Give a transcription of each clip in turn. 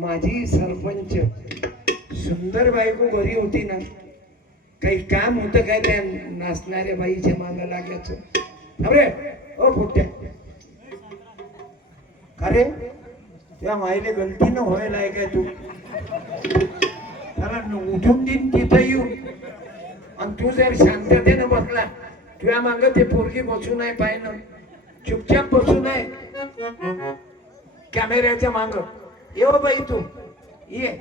माझी सरपंच सुंदर बायको घरी होती ना काही काम होतं काय त्या नाचणाऱ्या बाईच्या मागं लागायचं अरे ओ पोट्या. अरे त्या माईले गलतीनं व्हायला आहे काय तू? कारण न- उठून देईन तिथं येऊन आणि तू जर शांततेनं बसला तुझ्या माग ते पोरगी बसू नाही पाहिजे चुपचाप बसू नाही कॅमेऱ्याच्या माग. ये हो बाई तू. ये.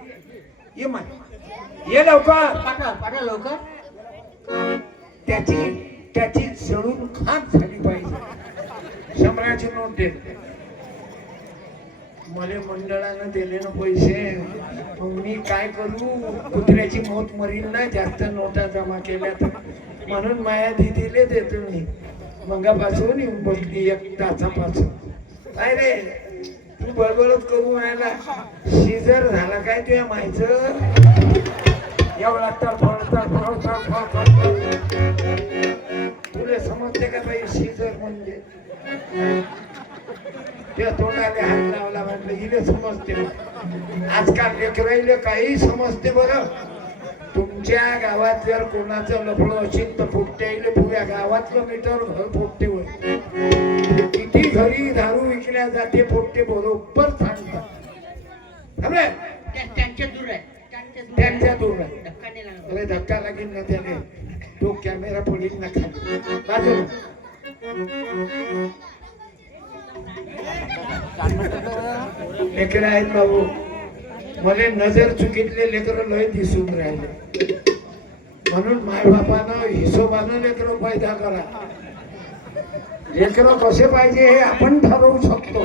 ये माय ये लवकर. पाठवा पाठवा लवकर. त्याची त्याची जळून खाक झाली पाहिजे. शंभराची नोट दे. मला मंडळानं दिले ना पैसे. मग मी काय करू? कुत्र्याची मोत मरील ना? जास्त नोटा जमा केल्या तर म्हणून माया दिदीले देतो मी. मंगापासून बसली एक तासापासून. काय रे? तू बळबळच करू म्हणाला शिजर झाला काय तुझ्या माहीत एवढा तडफड तडफड तडफड तुला समजते का बाई शिजर म्हणजे? त्या तोंडाने हात लावला म्हटलं हिने समजते. आजकाल लेकराईले काही समजते बरं. तुमच्या गावात जर कोणाचं लफडं असेल तर फुटते पुऱ्या गावातलं मीटर घर फुटते होईल मला नजर चुकीतले लेकर लय दिसून राहिले. म्हणून मायबापानं हिशोबानं लेकर फायदा करा. लेकर कसे पाहिजे हे आपण ठरवू शकतो.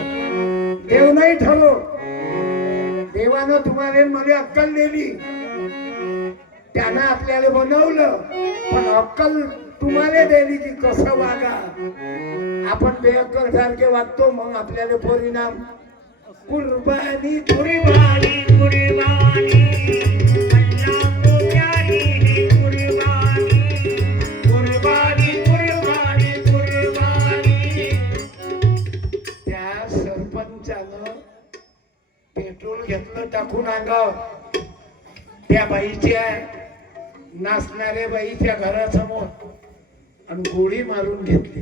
देव नाही ठरव. देवानं तुम्हाला मला अक्कल दिली. त्यानं आपल्याला बनवलं पण अक्कल तुम्हाला दिली की कसं वागा? आपण बेअक्कल सारखे वागतो मग आपल्याला परिणाम. कुर्बानी कुर्बानी. नाचणाऱ्या बाईच्या घरासमोर. आणि गोळी मारून घेतली.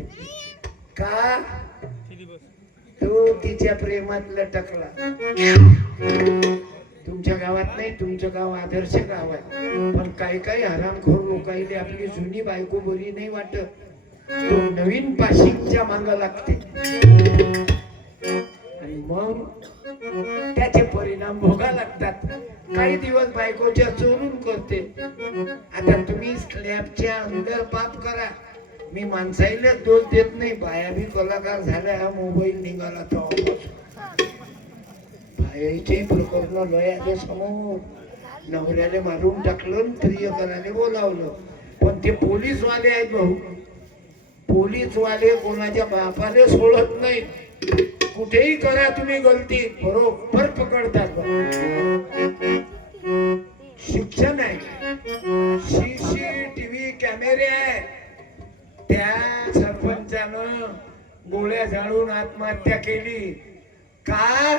का? तो तिच्या प्रेमात लटकला. तुमच्या गावात नाही तुमचं गाव आदर्श गाव आहे. पण काही काही हरामखोर लोकांनी आपली जुनी बायको बरी नाही वाटत. तो नवीन पाशिंगच्या मांग लागते. आणि मग त्याचे परिणाम भोगा लागतात. काही दिवस बायकोच्या चोरून करते. आता तुम्ही स्लॅबच्या अंदर पाप करा. मी माणसाईला दोष देत नाही. बाया बी कलाकार झाल्या हा मोबाईल निघाला तो बायाचे प्रकरण लय आले समोर. नवऱ्याने मारून टाकलं प्रियकराने बोलावलं. पण ते पोलीस वाले आहेत भाऊ. पोलीस वाले कोणाच्या बापाने सोडत नाही कुठेही करा तुम्ही गलती. बरोबर पकडतात शिक्षण आहे. सीसीटीव्ही कॅमेरे आहे. त्या सरपंचानं गोळ्या झाडून आत्महत्या केली. का?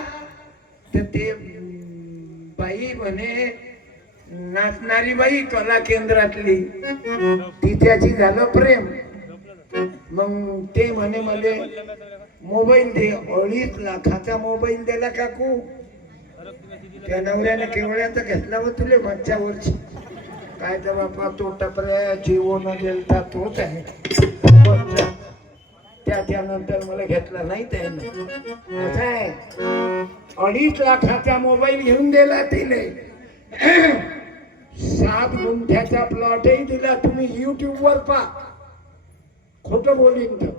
तर ते बाई म्हणे नाचणारी बाई कला केंद्रातली. तिच्याची झालं प्रेम. मग ते म्हणे मला मोबाईल दे. अडीच लाखाचा मोबाईल दिला काकू. त्या नवऱ्याने केवळ्याचा घेतला व तुले मागच्या वर्षी. काय तर बापा तो टपऱ्या जीवन गेलता तोच आहे. त्या त्यानंतर मला घेतला नाही त्यानं. असं आहे. अडीच लाखाचा मोबाईल घेऊन दिला तिने सात गुंठ्याचा प्लॉटही दिला. तुम्ही युट्यूबवर पा खोटं बोलीन तर.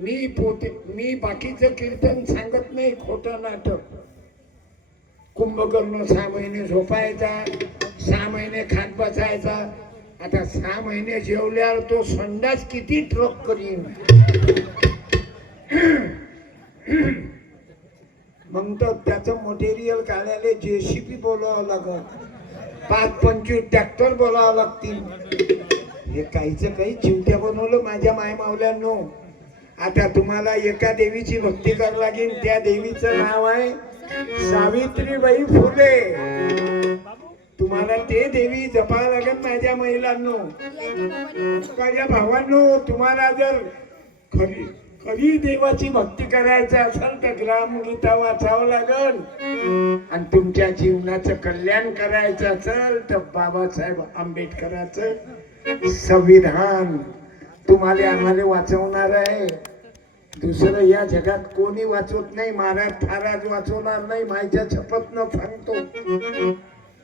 मी पोते मी बाकीचं कीर्तन सांगत नाही खोटं नाटक. कुंभकर्ण सहा महिने झोपायचा सहा महिने खात बसायचा. आता सहा महिने जेवल्यावर तो संडास किती ट्रक करीन. मग तर त्याचं मटेरियल काढायला जेसीबी बोलावं लागत पाच पंचवीस ट्रॅक्टर बोलावं लागतील. हे काहीच काही चिवट्या बनवलं माझ्या मायमावल्यांनो. आता तुम्हाला एका देवीची भक्ती करावी लागेल. त्या देवीचं नाव आहे सावित्रीबाई फुले. तुम्हाला ते देवी जपावं लागेल माझ्या महिलांनो. माझ्या भावांनो तुम्हाला जर खरी खरी देवाची भक्ती करायची असेल तर ग्रामगीता वाचावं लागल. आणि तुमच्या जीवनाचं कल्याण करायचं असेल तर बाबासाहेब आंबेडकराचं संविधान तुम्हाला आम्हाला वाचवणार आहे. दुसरं या जगात कोणी वाचवत नाही महाराज थाराज वाचवणार नाही माझ्या शपथ न सांगतो.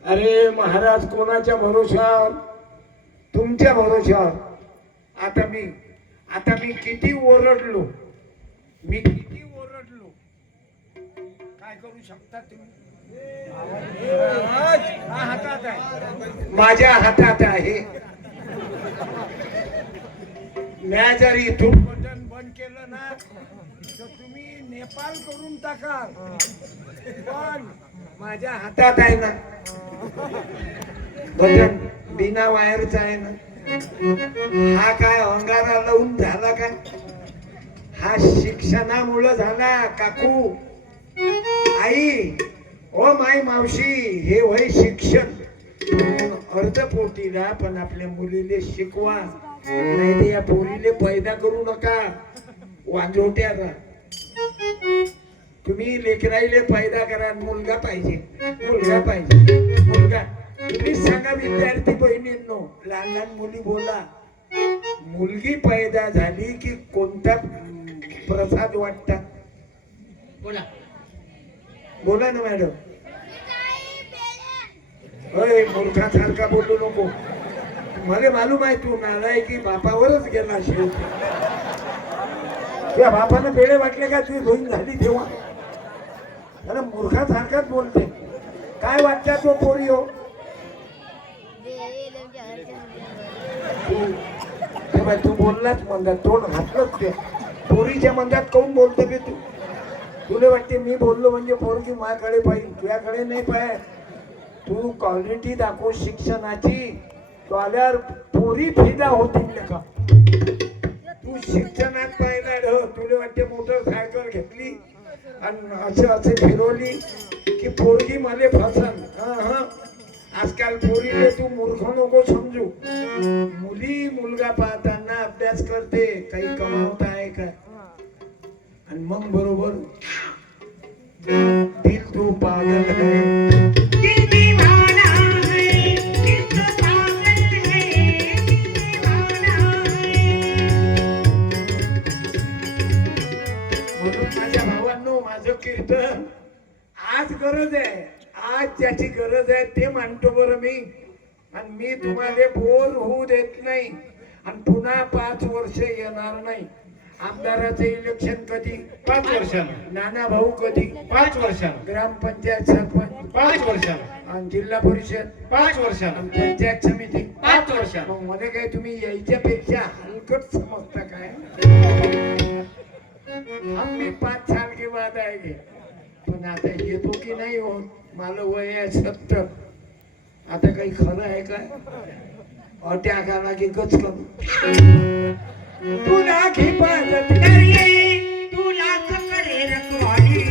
अरे महाराज कोणाच्या भरोशावर तुमच्या भरोशावर आता मी आता मी किती ओरडलो. मी किती ओरडलो. काय करू शकता तुम्ही? हातात आहे माझ्या हातात आहे. म्या जर इथून बटन बंद केलं ना तर तुम्ही नेपाल करून टाका पण माझ्या हातात आहे ना. बटन बिना वायरचा आहे ना. हा काय अंगारा लावून झाला का? हा शिक्षणामुळं झाला काकू. आई ओ माई मावशी हे वय शिक्षण. अर्ध पोटीला पण आपल्या मुलीले शिकवा. नाही तर या पोरीले पैदा करू नका. वांजोट्याचा तुम्ही लेकराईले पैदा करा मुलगा पाहिजे. मुलगा पाहिजे. मुलगा. तुम्हीच सांगा विद्यार्थी बहिणींनो लहान लहान मुली बोला. मुलगी पैदा झाली की कोणता प्रसाद वाटता बोला. बोला ना मॅडम. मूर्खासारखा बोलू नको. मला मालूम आहे तू नालाय की बापावरच गेला शेवटी. त्या बापानं पेढे वाटले का ती धुईन झाली तेव्हा? अरे मूर्खासारखाच बोलते. काय वाटतं तो पोरी हो? तू तू बोललाच म्हणतात तोंड घातलंच ते. पोरीच्या मंदात काऊन बोलतो की तू? तुला वाटते मी बोललो म्हणजे पोरगी माझ्याकडे पाहिजे तुझ्याकडे नाही पाहिजे तू क्वालिटी दाखव शिक्षणाची. तो आल्यावर पोरी फिदा होतील का? तू शिक्षणात पाहिला ढ तुला वाटते मोटरसायकल घेतली आणि असे असे फिरवली की पोरगी मला फसन हा हा. आजकाल पोरीले तू मूर्ख नको समजू. मुली मुलगा पाहताना अभ्यास करते काही कमावत आहे का? आणि मग बरोबर दिल तू पागल है आहे. आज ज्याची गरज आहे ते मानतो बरं मी. आणि मी तुम्हाला बोर होऊ देत नाही. आणि पुन्हा पाच वर्ष येणार नाही. आमदाराचं इलेक्शन कधी? पाच वर्षानं. नाना भाऊ कधी? पाच वर्षानं. ग्रामपंचायत सरपंच. पाच वर्षानं. आणि जिल्हा परिषद. पाच वर्षानं. आणि पंचायत समिती. पाच वर्षानं. मग मध्ये काय तुम्ही यायच्यापेक्षा हलकट समजता काय? आम्ही पाच साल के बाद आएगे पण आता येतो की नाही हो? मला वय आहे सत्तर. आता काही खरं आहे काय अट्या आला की गच करू. तुला घे पाजत तुला तू करे रखवाली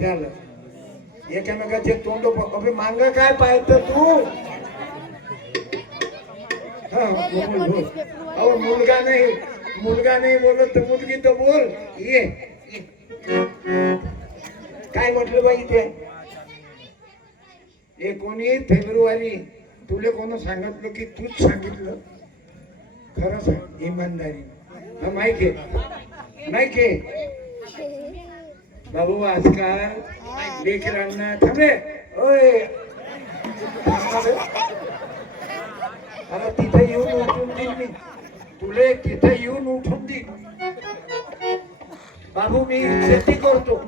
झालं. एकामेकाचे तोंड अबे मांग काय पाहत तू? हा अहो मुलगा नाही. मुलगा नाही बोलत तर मुलगी तर बोल. ये. काय म्हटलं बाई ते एकोणीस फेब्रुवारी. तुला कोण सांगितलं की तूच सांगितलं? खरं सांग इमानदारी. हा माहिती आहे. माहिती आहे. बाबू आजकाल लेकरांना थांबे. ओय. अरे तिथे येऊन उठून देईन मी. तुले तिथे येऊन उठून देईन बाबू मी इज्जती करतो.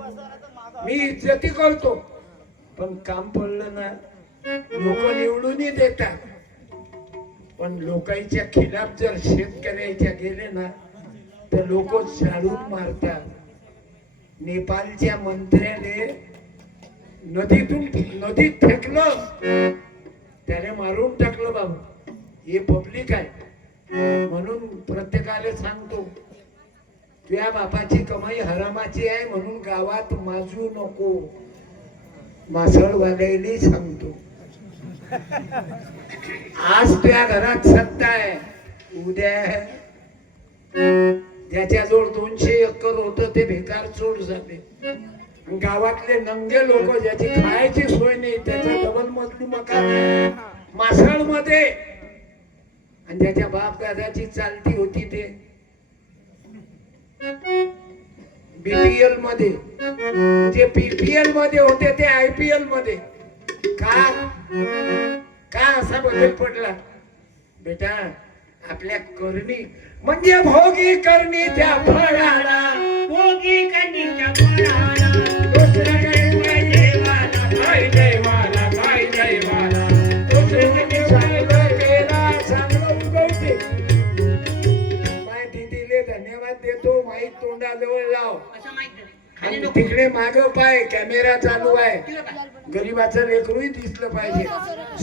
मी इज्जती करतो. पण काम पडलं ना लोक निवडूनही देतात. पण लोकांच्या खिलाफ जर शेतकऱ्याच्या गेले ना तर लोक झाडून मारतात. नेपाळच्या मंत्र्याने नदीतून नदीत फेकलं. त्याने मारून टाकलं बाबा. हे पब्लिक आहे. म्हणून प्रत्येकाला सांगतो तुझ्या बापाची कमाई हरामाची आहे म्हणून गावात माजू नको. मासळवाल्याला सांगतो. आज तुझ्या घरात सत्ता आहे. उद्या ज्याच्याजवळ दोनशे एकर होत ते बेकार चोट झाले गावातले नंगे लोक ज्याची खायची सोय नाही त्याचा डबल मजली मकान मासळमध्ये आणि ज्याच्या बाप दादाची चालती होती ते बीपीएलमध्ये. जे पीपीएलमध्ये होते ते आयपीएलमध्ये. का? का असा बदल पडला? बेटा आपल्या करणी म्हणजे भोगी करणी त्या फळाला. भोगी फळाला. दुसऱ्याकडे दुसऱ्याकडे उगवते. माय दीदीले धन्यवाद देतो माईक तोंडाजवळ लाव. असं माहीत. तिकडे माग पाय कॅमेरा चालू आहे. गरीबाचं लेकरूही दिसलं पाहिजे.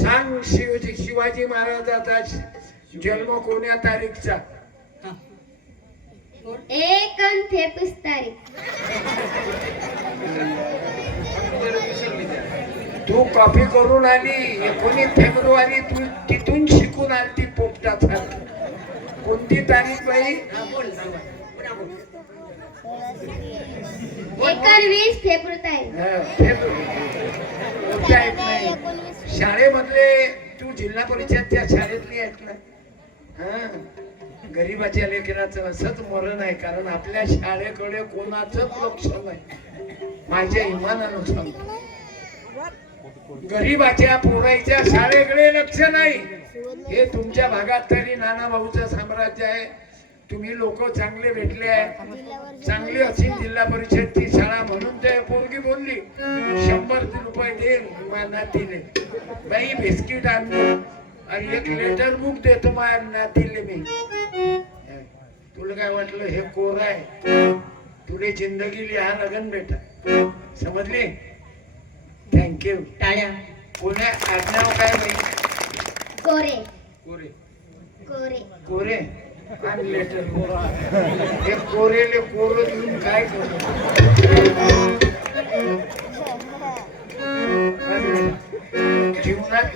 सांग शिवजी शिवाजी महाराजाचा जन्म कोण्या तारीखचा. एक अन तेहतीस तारीख. तू कॉपी करून आली एकोणीस फेब्रुवारी तू तिथून शिकून आली ती पोपटात कोणती तारीख बाई. एकोणवीस फेब्रुवारी. पोपटा शाळेमधले तू जिल्हा परिषदच्या शाळेतली आहेत ना? हा गरीबाच्या लेकराचं असंच मरण आहे कारण आपल्या शाळेकडे कोणाच लक्ष नाही. माझ्या इमानानं सांगतो गरीबाच्या पोराईच्या शाळेकडे लक्ष नाही. हे तुमच्या भागात तरी नाना भाऊचं साम्राज्य आहे. तुम्ही लोक चांगले भेटले आहे. चांगली असेल जिल्हा परिषदची शाळा म्हणून ते पोरगी बोलली. शंभर रुपये देईल विमानात दिले. बाई बिस्किट आणली आणि एक लेटर बुक देतो माझ्या नातीले मी. तुला काय वाटलं हे कोर आहे? तुले जिंदगी लिहा लगन बेटा. समजले? थँक्यू टाळ्या. कोण्या आडनाव काय बाई? कोरे. कोरे. कोरे. कोरे? आणि लेटर कोरा हे कोरेले कोर घेऊन काय करू?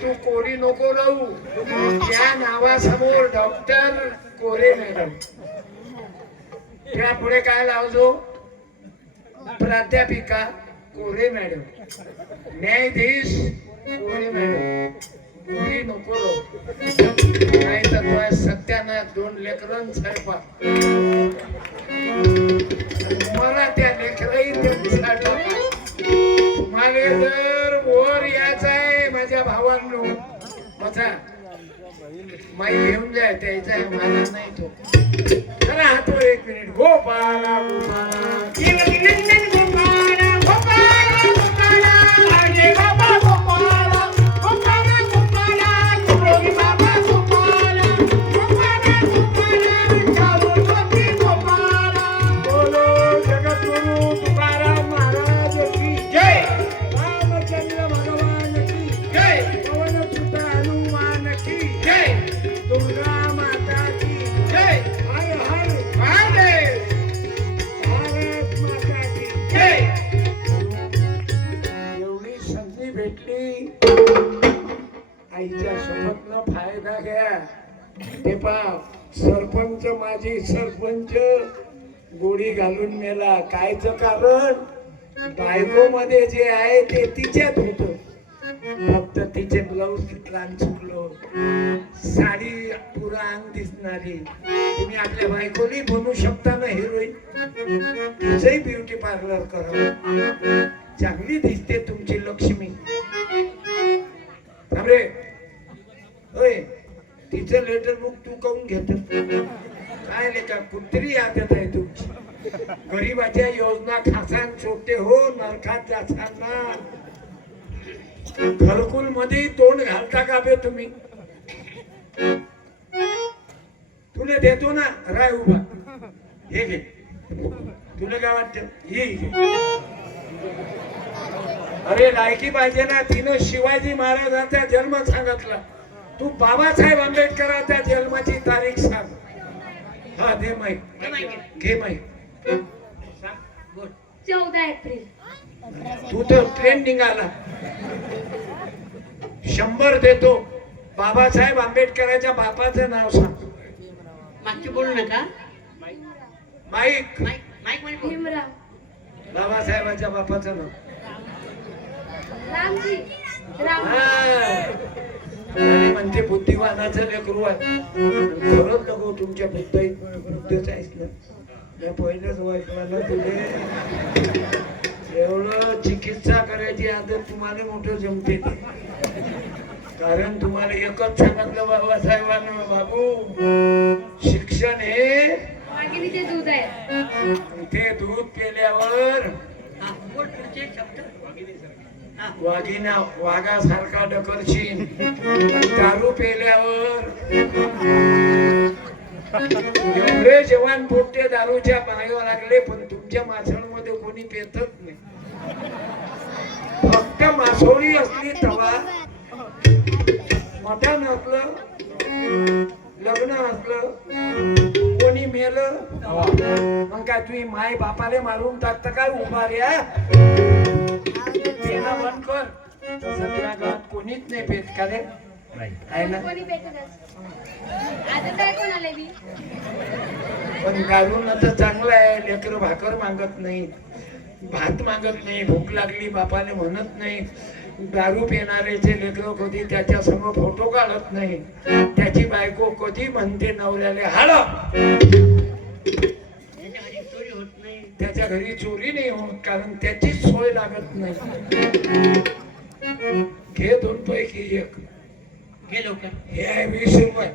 तू कोरी नको राहू. त्या नावासमोर डॉक्टर कोरे मॅडम त्या पुढे काय लावतो प्राध्यापिका कोरे मॅडम. न्यायाधीश कोरे मॅडम. कोरी नको राहू. नाही तर तुला दोन लेकरं सरपा. मला त्या लेकरही तुम्हाला जर वर यायचा आहे माझ्या भावांनो माझा माई घेऊन जाय त्याचा मला नाही तो. जरा हातो एक मिनिट. गोपाला गोपाला भेटे ते तिच्यात होत फक्त तिचे ब्लाऊज लहान चुकलो. साडी पुरा अंग दिसणारी. तुम्ही आपल्या बायकोली बनवू शकता ना हिरोईन तिचंही ब्युटी पार्लर करा. चांगली दिसते तुमची लक्ष्मी. अरे होय तिचं लेटर बुक तू काऊन घेत काय लेखा कुत्री आदत आहे तुमची. गरीबाच्या योजना खासान छोटे हो नरकात जाताना घरकुलमध्ये तोंड घालता का बे तुम्ही? तुला देतो ना राय उभा. हे घे. तुला काय वाटतं? ये अरे लायकी पाहिजे ना तिनं शिवाजी महाराजांचा जन्म सांगितला. तू बाबासाहेब आंबेडकरांच्या जन्माची तारीख सांग. हा दे माईक घे माईक चौदा एप्रिल. तू तर ट्रेन निघाला. शंभर देतो. बाबासाहेब आंबेडकरांच्या बापाचं नाव सांग. मागची बोलू नका. माईक. माईक. भीमराव. बाबासाहेबांच्या बापाचं नाव. रामजी. राम हा. आणि म्हणते बुद्धिवानाचं लेकरू आहे. खरंच नको तुमच्या बुद्ध बुद्धच आहेस ना. मी पहिलेच तुझे एवढं चिकित्सा करायची आदत तुम्हाला मोठं जमते ते. कारण तुम्हाला एकच सांगितलं बाबासाहेबांना बाबू शिक्षण हे दूध आहे. ते दूध पुढचे शब्द. वाघिना वाघासारखा डकरशीन दारू पेल्यावर. एवढे जवान पोट्टे दारूच्या पायावर लागले पण तुमच्या मासळमध्ये कोणी पेतच नाही. फक्त मासोळी असली तवा मटण असलं लग्न असलं मेलं? मग काय तुम्ही माय बापाले मारून टाकता काय उभा रे बंद कर. तसं त्या गावात कोणीच नाही पेत का रे आहे ना? आता पण गारून तर चांगलं आहे. लेकर भाकर मागत नाही भात मागत नाही. भूक लागली बापाने म्हणत नाही दारू पिणारेचे लेकर कधी त्याच्यासमोर फोटो काढत नाही. त्याची बायको कधी म्हणते नवऱ्याले हाड. होत त्याच्या घरी चोरी नाही होत कारण त्याची सोय लागत नाही. घे दोन पैकी एक. लवकर. हे आहे वीस रुपये.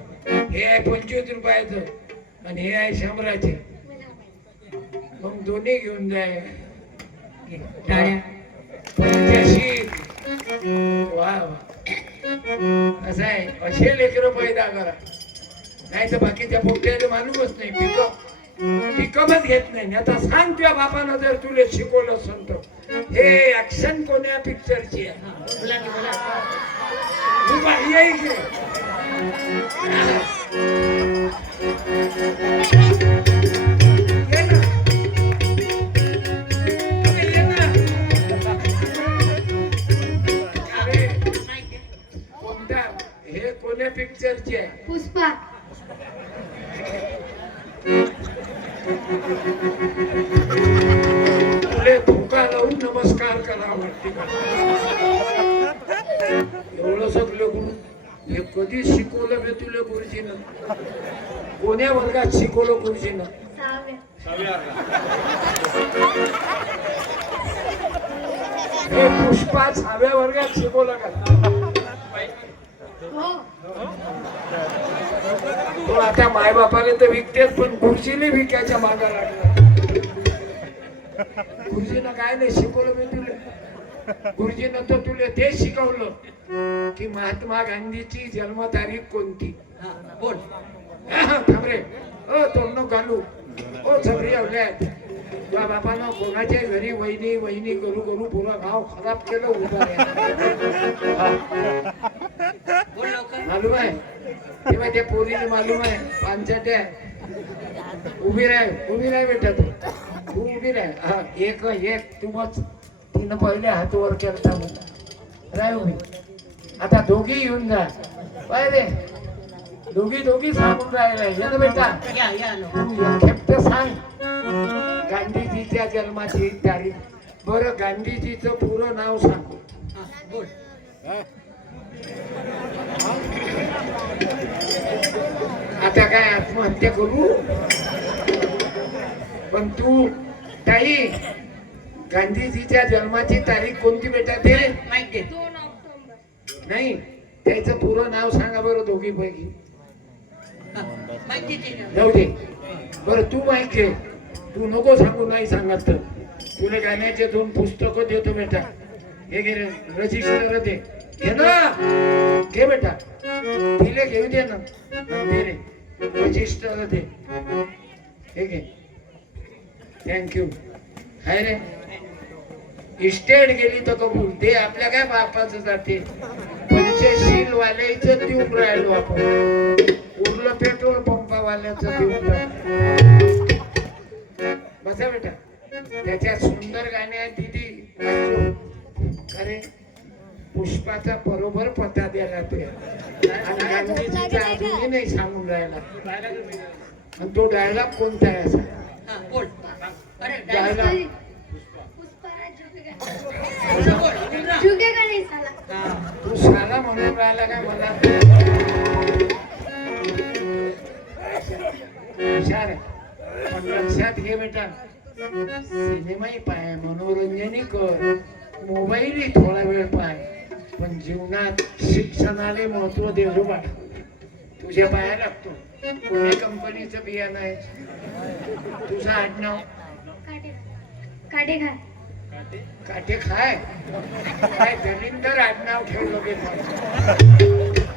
हे आहे पंचवीस रुपयाचं. आणि हे आहे शंभराचे. मग दोन्ही घेऊन जाय. पंच्याऐंशी. वा वा. असं आहे. असे लेकर पैदा करा. नाही तर बाकीच्या पोट्याला माणूस नाही. पिकअप पिकअपच घेत नाही. आता सांग तुझ्या बापानं जर तुला शिकवलं असेल तर हे ऍक्शन कोण्या पिक्चरची आहे? बोला की बोला तू बाहेर मागा लागला गुरुजीनं काय नाही शिकवलं मी तुला. गुरुजीनं तर तुला ते शिकवलं की महात्मा गांधीची जन्मतारीख कोणती? बोल. थांबरे. ओ तोंड घालू. ओ सगळी अवल्यात तुझ्या बापानं कोणाच्या घरी वहिनी वहिनी करू करू पुरा गाव खराब केलं उभा मालूम आहे? तेव्हा त्या पोरीने मालूम आहे? पानचट्या. उभी राह उभी राह बेटा तू. तू उभी राह हा एक एक तू मग तिनं पहिले हात वर केलता म्हणा राह उभी. आता दोघी येऊन जा. रे. दोघी दोघी सांगून राहिले. ये ना बेटा. या या नो. तू खेप्त सांग. गांधीजीच्या जन्माची तारीख. बरं गांधीजीचं पुरं नाव सांग. बोल. आता काय आत्महत्या करू? पण तू ताई गांधीजीच्या जन्माची तारीख कोणती बेटा ते माहीत नाही त्याचं पुरं नाव सांगा बरं दोघी पैकी हा. जाऊ दे. बरं तू माहीत घे. तू नको सांगू नाही सांगत तर. तुला गाण्याचे दोन पुस्तकं देतो बेटा. हे घे रे रजिस्टर दे घे ना. घे बेटा. तिले घेऊ दे ना. दे रे. रजिस्टर दे हे घे. थँक्यू हाय रे. इस्टेट गेली तर कबूल. ते आपल्या काय बापाचं जाते? पंचशील वाल्याचं देऊन राहिलो आपण. उरलं पेट्रोल पंपावाल्याचं देऊन राहिलो. बसा बेटा. त्याच्यात सुंदर गाणे आहेत अरे पुष्पाचा बरोबर पत्ता द्यायला ते आणि गांधीजीचा अजूनही नाही सांगून राहिला. आणि तो डायलॉग कोणता आहे असा हा, बोल अरे डायलॉग डायलॉग पुष्पराज झुकेगा बोल, बोल ना. झुकेगा नाही साला हा, तू साला म्हणून राहिला काय मला हुशार पण लक्षात घे बेटा. सिनेमाही पाय मनोरंजनही कर. मोबाईलही थोडा वेळ पाय. पण जीवनात शिक्षणाला महत्त्व दे रो तुझ्या पाया लागतो. कोण्या कंपनीचं बियाणं आहे? तुझं आडनाव? काटे खाय काटे खाय. काय दलिंदर आडनाव ठेवलं गे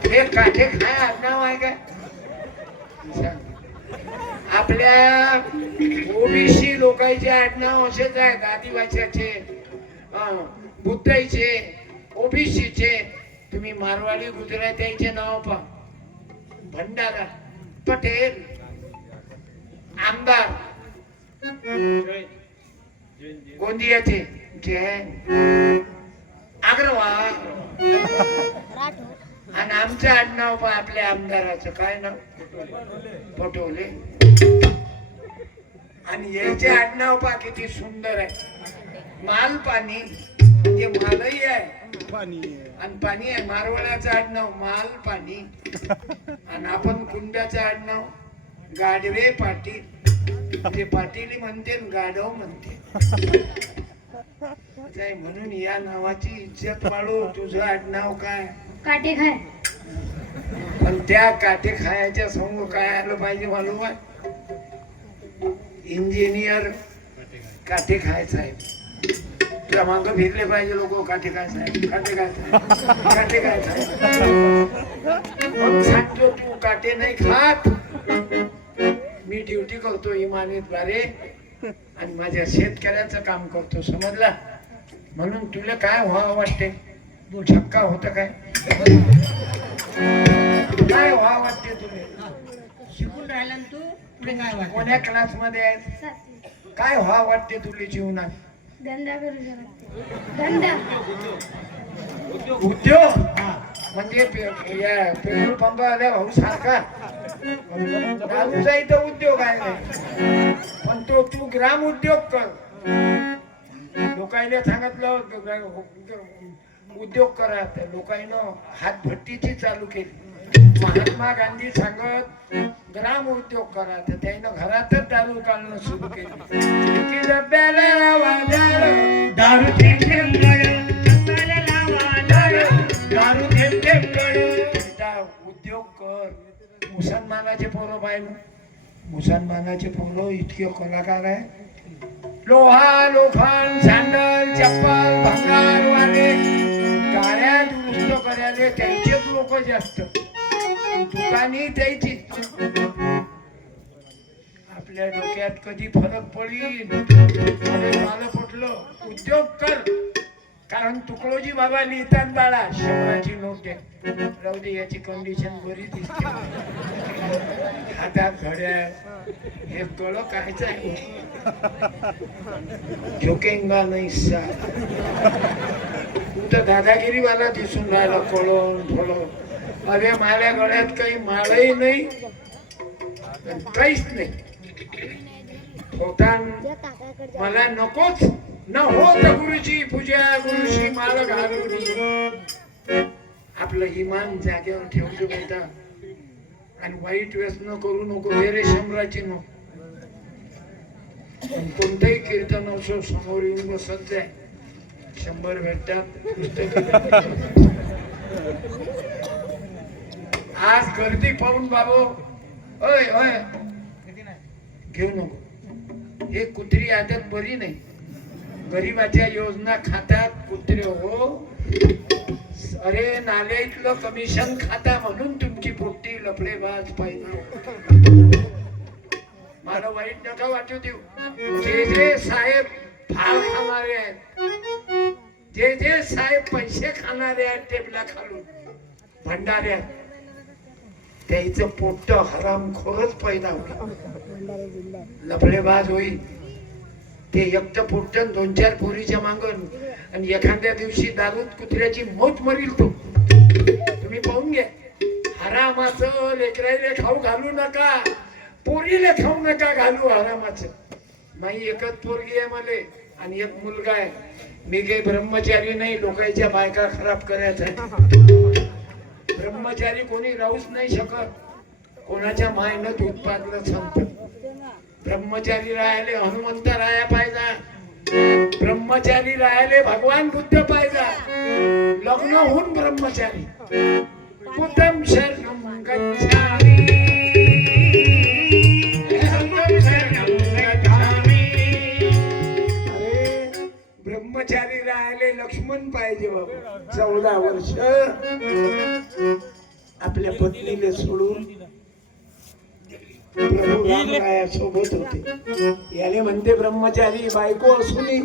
हे काटे खाय आडनाव आहे काय? सांग. आपल्या ओबीसी लोकांचे आडनाव असेच आहेत आदिवासीचे बुद्धाईचे ओबीसीचे. तुम्ही मारवाडी गुजरात्याचे नाव पहा. भंडारा पटेल आमदार. गोंदियाचे जैन अग्रवाल. आणि आमचं आडनाव पहा आपल्या आमदाराचं. काय नाव? पटोले. आणि याचे आडनाव पहा किती सुंदर आहे. माल पाणी. म्हणजे मालही आहे. आणि पाणी आहे मारवाड्याचं आडनाव माल पाणी. आणि आपण कुंड्याचं आडनाव गाडवे पाटील. ते पाटील म्हणते गाढव म्हणते. म्हणून या नावाची इज्जत वाढू तुझं आडनाव काय? काटे खाय. पण त्या काटे खायच्या समोर काय आलं पाहिजे मालूम इंजिनियर काटे खाय साहेब. मागं फिरले पाहिजे लोक काटे काय साहेब काटे काय साहेब काटे काय साहेब. मग सांगतो तू काटे नाही खात. मी ड्युटी करतो इमानीत बारे आणि माझ्या शेतकऱ्याचं काम करतो समजला? म्हणून तुला काय व्हावं वाटते? छक्का होत काय? काय व्हावं वाटते तुला? हा. शिकून राहिला ना तू पुढे काय वाटत? कोण्या क्लासमध्ये आहेस? काय व्हावं वाटते तुला जीवनात? धंदा करू शकत. धंदा. उद्योग? म्हणजे या पेट्रोल पंप भाऊ सारखा. दारूचा इथं उद्योग आहे नाही. पण तो तू ग्राम उद्योग कर. लोकांना सांगितलं उद्योग करा. त्या लोकांना हातभट्टीची चालू केली. महात्मा गांधी सांगत ग्राम उद्योग करा. तर त्यानं घरातच दारू काढणं सुरू केली. दारू, दारू उद्योग कर. मुसलमानाचे पोरं पाहिलं मुसलमानाचे पोरं इतके कलाकार आहे लोहा लोखंड सँडल चप्पल भंगार वाले. गाड्या दुरुस्त करायला त्यांचेच लोक जास्त. दुकानी त्याची आपल्या डोक्यात कधी फरक पडील मला पटलं उद्योग कर. कारण तुकडोजी बाबा लिहितात बाळा शंभराची नोट राहू दे याची कंडिशन बरी दिसते. हातात घड्या हे कळ कायच आहे. झोकेंगा नाही सा. तू तर दादागिरीवाला दिसून राहिला कळून फळून अरे माझ्या गळ्यात काही माळही नाही काहीच नाही. होता मला नकोच न होत गुरुची पूजा गुरुची माळ घालवली. आपलं इमान जागेवर ठेवतो बेटा. आणि वाईट व्यसन करू नको वेरे शंभराची नको कोणतंही कीर्तन असो समोर येऊन बसत जाय. शंभर भेटतात आज गर्दी पाहून बाबू. अय अय घेऊ नको. हे कुत्री आदत बरी नाही. गरीबाच्या योजना खातात कुत्रे हो. अरे नाल्यातलं कमिशन खाता म्हणून तुमची पोट्टी लफडेबाज पाहिजे. मला वाईट नका वाटू देऊ. जे जे साहेब फाळ खाणारे आहेत जे जे साहेब पैसे खाणारे आहेत टेबला खालून भंडाऱ्यात त्याचं पोट्ट हरामखोरच पैदा होईल. लफडेबाज होईल. ते एकटं फुटन दोन चार पोरीच्या मागून आणि एखाद्या दिवशी दारूत कुत्र्याची मोत मरील तो. तुम्ही पाहून घ्या. हरामाचं लेकराईले खाऊ घालू नका. पोरीले खाऊ नका घालू हरामाचं. नाही एकच पोरगी आहे मले आणि एक मुलगा आहे. मी काही ब्रह्मचारी नाही लोकांच्या बायका खराब करायचा ब्रह्मचारी कोणी राहूच नाही शकत. कोणाच्या मायनं उत्पादन पाजलं ब्रह्मचारी राहिले हनुमंत राया पाहिजा. ब्रह्मचारी राहिले भगवान बुद्ध पाहिजा. लग्न होऊन ब्रह्मचारी. बुद्धम शरणम गच्छामि. ब्रह्मचारी राहिले लक्ष्मण पाहिजे बाबा. चौदा वर्ष. आपल्या पत्नीला सोडून प्रभू रामराया सोबत होते. याने म्हणते ब्रह्मचारी बायको असूनही